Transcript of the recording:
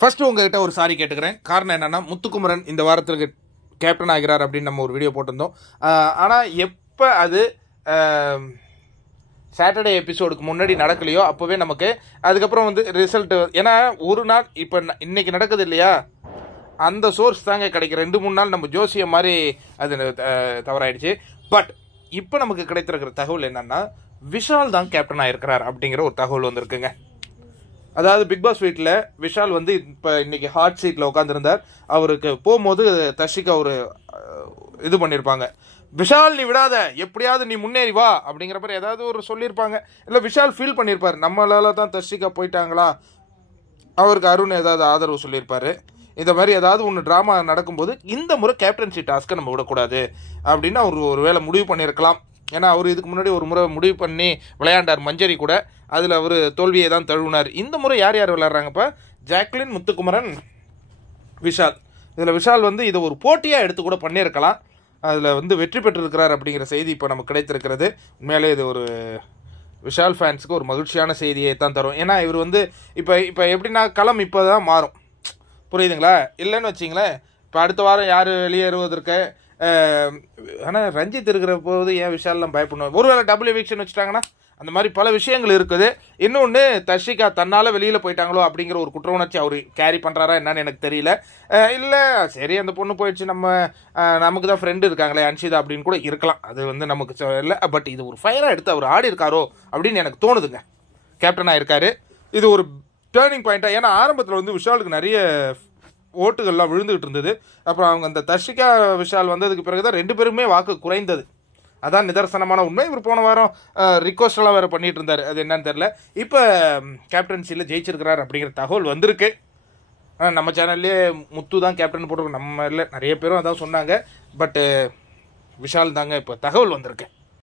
First உங்ககிட்ட ஒரு sorry கேட்டுக்கிறேன். காரணம் என்னன்னா, முத்துக்குமரன் இந்த வாரத்துக்கு கேப்டன் ஆகிறார் அப்படின்னு நம்ம ஒரு வீடியோ போட்டிருந்தோம். ஆனால் எப்போ அது சாட்டர்டே எபிசோடுக்கு முன்னாடி நடக்கலையோ அப்போவே நமக்கு அதுக்கப்புறம் வந்து ரிசல்ட், ஏன்னா ஒரு நாள் இப்போ இன்னைக்கு நடக்குது இல்லையா, அந்த சோர்ஸ் தாங்க கிடைக்கும். 2-3 நாள் நம்ம ஜோசியம் மாதிரி அது தவறாயிடுச்சு. பட் இப்போ நமக்கு கிடைத்திருக்கிற தகவல் என்னன்னா, விஷால் தான் கேப்டன் ஆகிருக்கிறார் அப்படிங்கிற ஒரு தகவல் வந்திருக்குங்க. அதாவது பிக் பாஸ் வீட்டில் விஷால் வந்து இப்போ இன்னைக்கு ஹாட் சீட்டில் உட்காந்துருந்தார். அவருக்கு போகும்போது தர்ஷிகா ஒரு இது பண்ணியிருப்பாங்க, விஷால் நீ விடாத, எப்படியாவது நீ முன்னேறி வா அப்படிங்கிற மாதிரி ஏதாவது ஒரு சொல்லியிருப்பாங்க. இல்லை விஷால் ஃபீல் பண்ணியிருப்பார், நம்மளால தான் தர்ஷிகா போயிட்டாங்களா, அவருக்கு அருண் ஏதாவது ஆதரவு சொல்லியிருப்பாரு. இந்த மாதிரி ஏதாவது ஒன்று ட்ராமா நடக்கும்போது இந்த முறை கேப்டன்சி டாஸ்க்கை நம்ம விடக்கூடாது அப்படின்னு அவர் ஒரு வேளை முடிவு பண்ணியிருக்கலாம். ஏன்னா அவர் இதுக்கு முன்னாடி ஒரு முறை முடிவு பண்ணி விளையாண்டார் மஞ்சரி கூட, அதில் அவர் தோல்வியை தான் தழுவினார். இந்த முறை யார் யார் விளையாடுறாங்கப்பா? ஜாக்லின், முத்துக்குமரன், விஷால். இதில் விஷால் வந்து இதை ஒரு போட்டியாக எடுத்து கூட பண்ணியிருக்கலாம். அதில் வந்து வெற்றி பெற்றிருக்கிறார் அப்படிங்கிற செய்தி இப்போ நமக்கு கிடைத்திருக்கிறது. உண்மையிலே இது ஒரு விஷால் ஃபேன்ஸுக்கு ஒரு மகிழ்ச்சியான செய்தியை தான் தரும். ஏன்னா இவர் வந்து இப்போ எப்படின்னா களம் இப்போ தான் மாறும், புரியுதுங்களா? இல்லைன்னு வச்சிங்களேன், இப்போ அடுத்த வாரம் யார் வெளியேறுவதற்கு, ஆனால் ரஞ்சித் இருக்கிற போது ஏன் விஷால்லாம் பயப்படணும்? ஒருவேளை டபுள் எவிக்ஷன் வச்சுட்டாங்கன்னா அந்த மாதிரி பல விஷயங்கள் இருக்குது. இன்னொன்று, தர்ஷிகா தன்னால் வெளியில் போயிட்டாங்களோ அப்படிங்கிற ஒரு குற்ற உணர்ச்சி அவர் கேரி பண்ணுறாரா என்னன்னு எனக்கு தெரியல. இல்லை சரி அந்த பொண்ணு போயிடுச்சு, நமக்கு தான் ஃப்ரெண்டு இருக்காங்களே அன்ஷிதா அப்படின்னு கூட இருக்கலாம். அது வந்து நமக்கு இல்லை. பட் இது ஒரு ஃபயராக எடுத்து அவர் ஆடி இருக்காரோ அப்படின்னு எனக்கு தோணுதுங்க. கேப்டனாக இருக்காரு, இது ஒரு டேர்னிங் பாயிண்ட்டாக. ஏன்னா ஆரம்பத்தில் வந்து விஷாலுக்கு நிறைய ஓட்டுகள்லாம் விழுந்துகிட்டு இருந்தது. அப்புறம் அவங்க அந்த தர்ஷிகா விஷால் வந்ததுக்கு பிறகு தான் 2 பேருமே வாக்கு குறைந்தது. அதான் நிதர்சனமான உண்மை. இவர் போன வாரம் ரிக்வஸ்ட் எல்லாம் வேறு பண்ணிட்டு இருந்தார், அது என்னன்னு தெரியல. இப்போ கேப்டன்சியில் ஜெயிச்சிருக்கிறார் அப்படிங்கிற தகவல் வந்திருக்கு. நம்ம சேனல்லே முத்து தான் கேப்டன் போட்டிருக்கோம், நம்ம இல்லை நிறைய பேரும் அதான் சொன்னாங்க. பட் விஷால் தாங்க இப்போ தகவல் வந்திருக்கு.